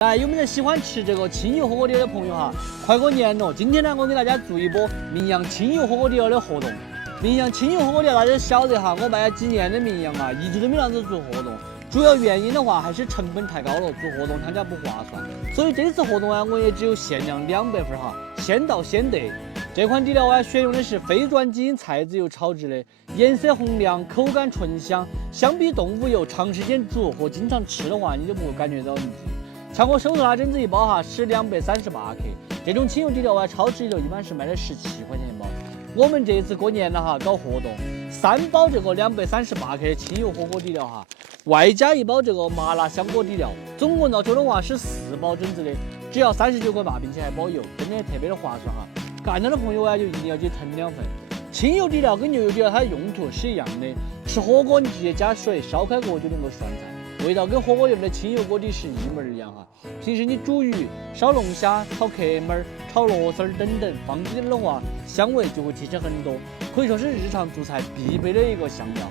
来，有没有人喜欢吃这个清油火锅底的朋友哈？快过年了，今天呢，我给大家做一波名扬清油火锅底的活动。名扬清油火锅底，大家晓得哈，我卖了几年的名扬啊，一直都没啷子做活动。主要原因的话，还是成本太高了，做活动厂家不划算。所以这次活动啊，我也只有限量200份哈，先到先得。这款底料啊，选用的是非转基因菜籽油炒制的，颜色红亮，口感醇香。相比动物油，长时间煮和经常吃的话，你就不会感觉到腻。像我手头它整整一包哈，是238克。这种清油底料啊，超市里头一般是卖的17块钱一包。我们这一次过年了哈，搞活动，3包这个238克的清油火锅底料哈，外加1包这个麻辣香锅底料，总共到手的话是4包整治的，只要39块8，并且还包邮，真的特别的划算哈。干到的朋友啊，就一定要去囤2份。清油底料跟牛油底料它的用途是一样的，吃火锅你直接加水烧开过就能够涮菜，味道跟火锅里面的清油锅底是一模一样哈。平时你煮鱼、烧龙虾、炒壳儿、炒螺丝等等，放进去的话，香味就会提升很多，可以说是日常做菜必备的一个香料。